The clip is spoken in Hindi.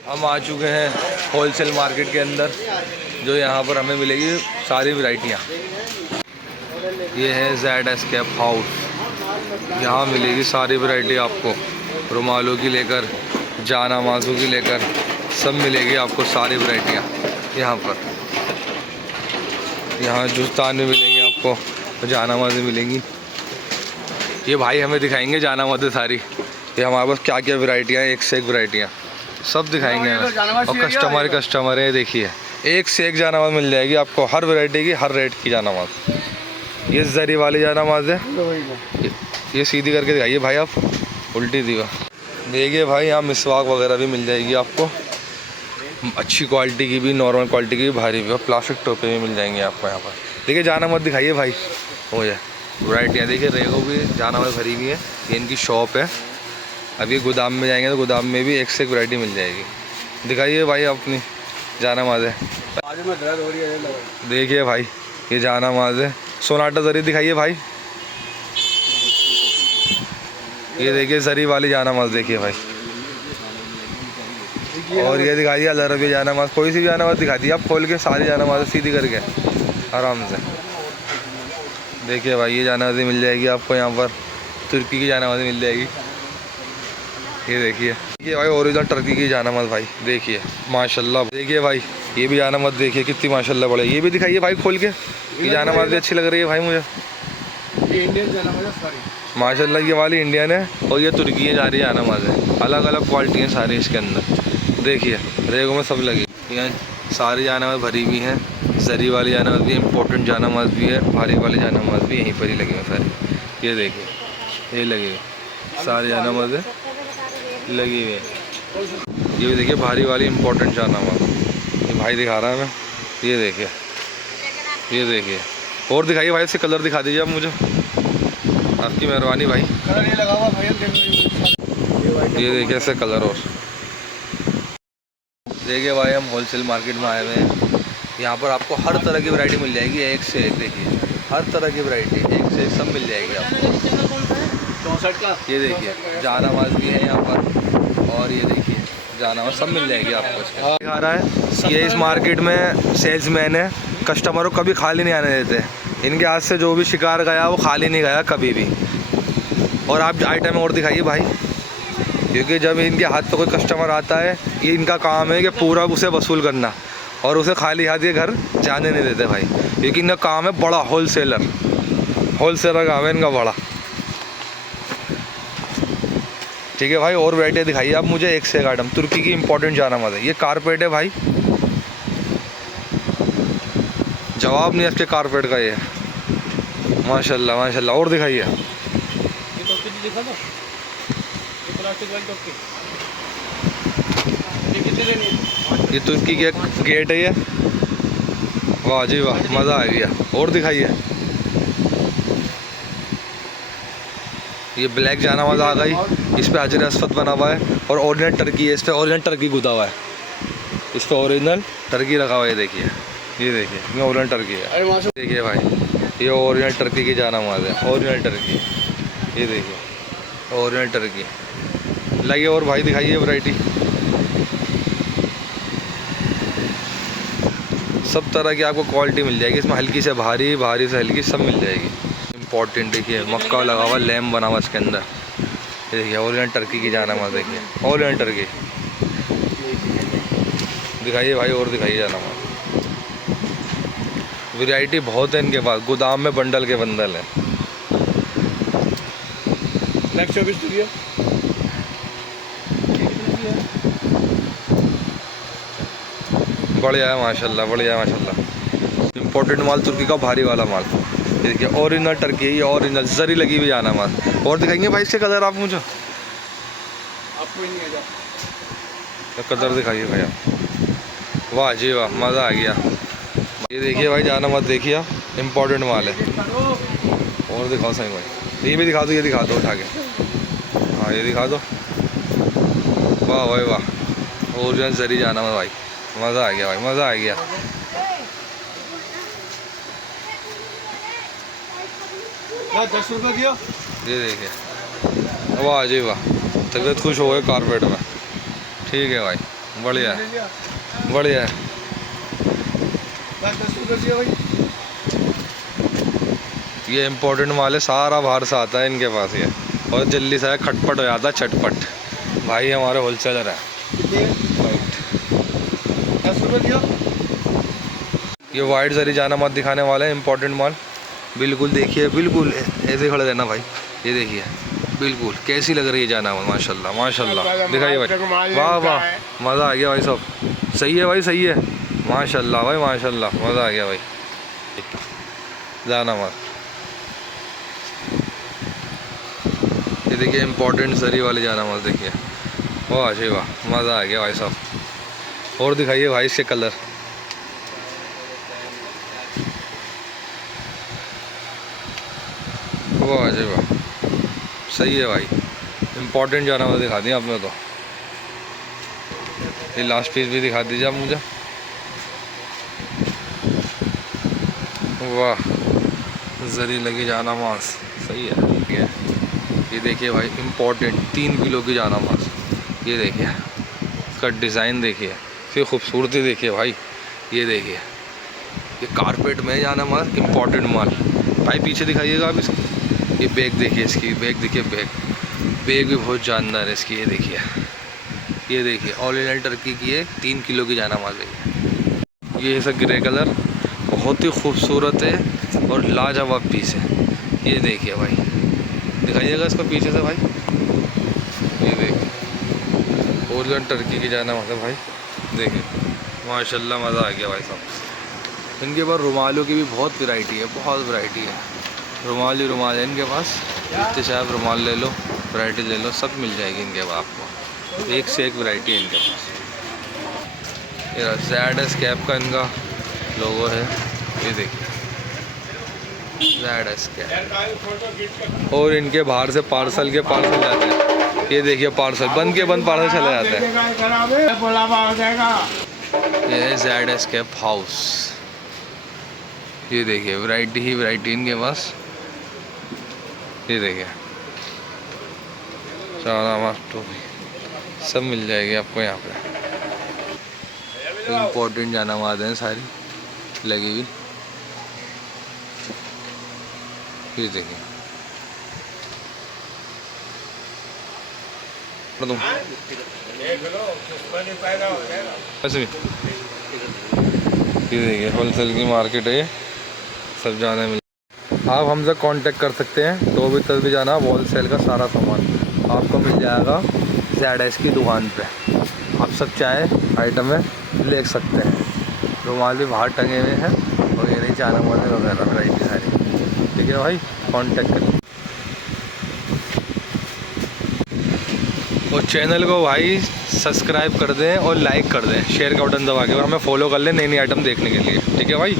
हम आ चुके हैं होलसेल मार्केट के अंदर, जो यहाँ पर हमें मिलेगी सारी वैरायटियाँ। ये है ZSK हाउस, यहाँ मिलेगी सारी वैरायटी आपको, रुमालों की लेकर जानामाज़ों की लेकर सब मिलेगी आपको सारी वैरायटियाँ यहाँ पर। यहाँ जूस्तान भी मिलेंगे आपको, जानामाज़ें मिलेंगी। ये भाई हमें दिखाएंगे जानामाज़ें सारी, ये हमारे पास क्या क्या वैरायटियाँ, एक से एक वैरायटियाँ सब दिखाएंगे हमें। और कस्टमर है, देखिए एक से एक जानामाज़ मिल जाएगी आपको, हर वैरायटी की, हर रेट की जानामाज़। ये जरी वाली जानामाज़ है, ये सीधी करके दिखाइए भाई आप, उल्टी दीवा। देखिए भाई यहाँ मिसवाक वगैरह भी मिल जाएगी आपको, अच्छी क्वालिटी की भी, नॉर्मल क्वालिटी की भी, भारी भी, और प्लास्टिक टोपे भी मिल जाएंगे आपको यहाँ पर। देखिए जानामाज़ दिखाइए भाई, हो जाए वैरायटियाँ। देखिए रेगो भी जानामाज़ भरी हुई है, ये इनकी शॉप है। अब ये गोदाम में जाएंगे तो गोदाम में भी एक से एक वैरायटी मिल जाएगी। दिखाइए भाई अपनी जानामाज़ है। देखिए भाई ये जानामाज़ है, सोनाटा जरी दिखाइए भाई। ये देखिए जरी वाली जानामाज़ देखिए भाई। और ये दिखाइए अल-अरबिया जानामाज़, कोई सी भी जानामाज़ दिखा दी आप खोल के, सारी जानामाज़ सीधी करके आराम से। देखिए भाई ये जानामाज़ मिल जाएगी आपको यहाँ पर, तुर्की की जानामाज़ मिल जाएगी। ये देखिए ये भाई ओरिजिनल टर्की की जानामाज़ भाई, देखिए माशाल्लाह। देखिए भाई ये भी जानामाज़ देखिए कितनी माशाल्लाह बड़ी, ये भी दिखाइए भाई खोल के। ये जानामाज़ भी अच्छी लग रही है भाई मुझे, ये इंडियन जानामाज़ सारी माशाल्लाह। ये वाली इंडियन है और ये तुर्की है, सारी जानामाज़ है, अलग अलग क्वालिटी हैं सारी इसके अंदर। देखिए रेगो में सब लगी, यहाँ सारी जानामाज़ भरी हुई हैं। जरी वाली जानामाज़ भी, इम्पोर्टेंट जानामाज़ भी है, भारी वाली जानामाज़ भी यहीं पर ही लगी हुई सारी। ये देखिए ये लगी हुई सारी जानामाज़ लगी हुई है। ये भी देखिए भारी वाली इम्पोर्टेंट जानामाज़, ये भाई दिखा रहा है हमें। ये देखिए ये देखिए, और दिखाइए भाई, इससे कलर दिखा दीजिए आप मुझे, आपकी मेहरबानी भाई। कलर ये लगा हुआ भाई, ये देखिए ऐसे कलर। और देखिए भाई हम होलसेल मार्केट में आए हुए हैं, यहाँ पर आपको हर तरह की वैरायटी मिल जाएगी, एक से एक। देखिए हर तरह की वैरायटी एक से एक सब मिल जाएगी आपको। 64 का ये देखिए जानामाज़ भी है यहाँ पर, और ये देखिए जानामाज़ सब मिल जाएगी आपको। इसका दिखा रहा है ये इस मार्केट में सेल्समैन है, कस्टमरों को कभी खाली नहीं आने देते। इनके हाथ से जो भी शिकार गया वो खाली नहीं गया कभी भी। और आप आइटम और दिखाइए भाई, क्योंकि जब इनके हाथ पे कोई कस्टमर आता है, ये इनका काम है कि पूरा उसे वसूल करना, और उसे खाली हाथ ये घर जाने नहीं देते भाई, क्योंकि इनका काम है बड़ा होलसेलर काम है इनका बड़ा। ठीक है भाई, और वैरायटी दिखाइए आप मुझे, एक से एक आइटम। तुर्की की इम्पोर्टेंट जानामाज़ है, ये कारपेट है भाई, जवाब नहीं इसके कारपेट का। ये माशाल्लाह माशाल्लाह। और दिखाइए, ये तुर्की के गेट है ये, वाह जी वाह, मज़ा आ गया। और दिखाइए, ये ब्लैक जानामाज़ आ गई, इस पे हजर अस्वद बना हुआ है, और ओरिजिनल टर्की है, इस पे ओरिजिनल टर्की गुदा हुआ है, इस पे ओरिजिनल टर्की रखा हुआ है। देखिए ये देखिए, ये ओरिजिनल टर्की है। देखिए भाई ये ओरिजिनल टर्की की जानामाज़ है, ओरिजिनल टर्की। ये देखिए ओरिजिनल टर्की लगी। और भाई दिखाइए वैरायटी, सब तरह की आपको क्वालिटी मिल जाएगी इसमें, हल्की से भारी, भारी से हल्की, सब मिल जाएगी। इम्पोर्टेंट देखिए मक्का लगा हुआ, लैम्प बना हुआ इसके अंदर। ये देखिए ओरिजिनल टर्की की जानामाज़, देखिए ओरिजिनल टर्की। दिखाइए भाई, और दिखाइए जानामाज़। वैरायटी बहुत है इनके पास, गोदाम में बंडल के बंडल है। नेक्स्ट 24 दिया बढ़िया है माशाल्लाह, बढ़िया है माशाल्लाह। इम्पोर्टेंट माल तुर्की का, भारी वाला माल। ये देखिए ओरिजिनल टर्की है, ये ओरिजिनल जरी लगी हुई जानामाज़। और दिखाएंगे भाई इसके कलर आप मुझे, आपको ही नहीं आ जाता, कलर दिखाइए भाई आप। वाह जी वाह, मज़ा आ गया। ये देखिए भाई जानामाज़, देखिए आप, इम्पोर्टेंट माल है। और दिखाओ सही भाई, ये भी दिखा दो, ये दिखा दो उठा के, हाँ ये दिखा दो। वाह भाई वाह, ओरिजिनल जरी जानामाज़ भाई, मज़ा आ गया भाई, मज़ा आ गया। क्या 10 रुपये दिया? ये देखिए वाह जी वाह, तबीयत खुश हो गई कारपेट में। ठीक है भाई, बढ़िया ले है, लिया। बढ़िया है। 10 रुपये दिया भाई। ये इम्पोर्टेंट माल है, सारा बाहर से आता है इनके पास ये, और जल्दी से खटपट हो जाता है, चटपट। भाई हमारे होलसेलर है। कितने? वाइट, 10 रुपये दिया। ये वाइट जरी जाना मत दिखाने वाला है, इम्पोर्टेंट माल। बिल्कुल देखिए, बिल्कुल ऐसे खड़े रहना भाई। ये देखिए बिल्कुल कैसी लग रही है जाना मत, माशाल्लाह माशाल्लाह। दिखाइए भाई, वाह वाह, मज़ा आ गया भाई साहब। सही है भाई, सही है, माशाल्लाह भाई माशाल्लाह, मज़ा आ गया भाई। जाना मत, ये देखिए इम्पोर्टेंट जरी वाले जाना मत, देखिए वाह जी वाह, मज़ा आ गया भाई साहब। और दिखाइए भाई इसके कलर, वाह जी वाह, सही है भाई। इम्पोर्टेंट जाना मत दिखा दिया आपने तो। ये लास्ट पीस भी दिखा दीजिए आप मुझे। वाह, जरी लगी जाना मास, सही है, ठीक है। ये देखिए भाई इम्पोर्टेंट 3 किलो की जाना मास। ये देखिए इसका डिज़ाइन देखिए, फिर खूबसूरती देखिए भाई। ये देखिए ये कारपेट में जाना मास, इम्पोर्टेंट माल। भाई पीछे दिखाइएगा आप इसकी, ये बैग देखिए इसकी, बैग देखिए, बैग भी बहुत जानदार है इसकी। ये देखिए ओरिजिनल टर्की की है, 3 किलो की जाना माल है। ये ऐसा ग्रे कलर बहुत ही खूबसूरत है और लाजवाब पीस है। ये देखिए भाई, दिखाइएगा इसको पीछे से भाई। ये देखिए ओरिजिनल टर्की की जाना माल है भाई, देखिए माशाल्लाह, मज़ा आ गया भाई साहब। इनके पास रुमालों की भी बहुत वैरायटी है, बहुत वैरायटी है। रुमाल ही रुमाल है इनके पास, जितने चाहे आप रुमाल ले लो, वैरायटी ले लो, सब मिल जाएगी इनके पास आपको। एक से एक वैरायटी है इनके पास। ये ZS कैप का इनका लोगो है, ये देखिए ZS कैप। और इनके बाहर से पार्सल जाते हैं। ये देखिए पार्सल बंद के बंद पार्सल चले जाते हैं। ये है ZS कैप हाउस। ये देखिए वैरायटी ही वैरायटी इनके पास। ये देखिए सारा मास्टर सब मिल जाएगी आपको यहाँ पे। इम्पोर्टेंट जाना माद हैं सारी लगी हुई। ये देखिए ये देखिए होलसेल की मार्केट है ये, सब जाने मिल। आप हमसे कांटेक्ट कर सकते हैं, तो भी तब भी जाना, होलसेल का सारा सामान आपको मिल जाएगा ZS की दुकान पे। आप सब चाहे आइटम में ले सकते हैं। रुमाल भी बाहर टंगे हुए हैं, और ये नहीं जाना वाले वगैरह वैरायटी सारी। ठीक है भाई, कांटेक्ट करें। और चैनल को भाई सब्सक्राइब कर दें और लाइक कर दें, शेयर का बटन दबा के, और हमें फॉलो कर लें नई नई आइटम देखने के लिए। ठीक है भाई।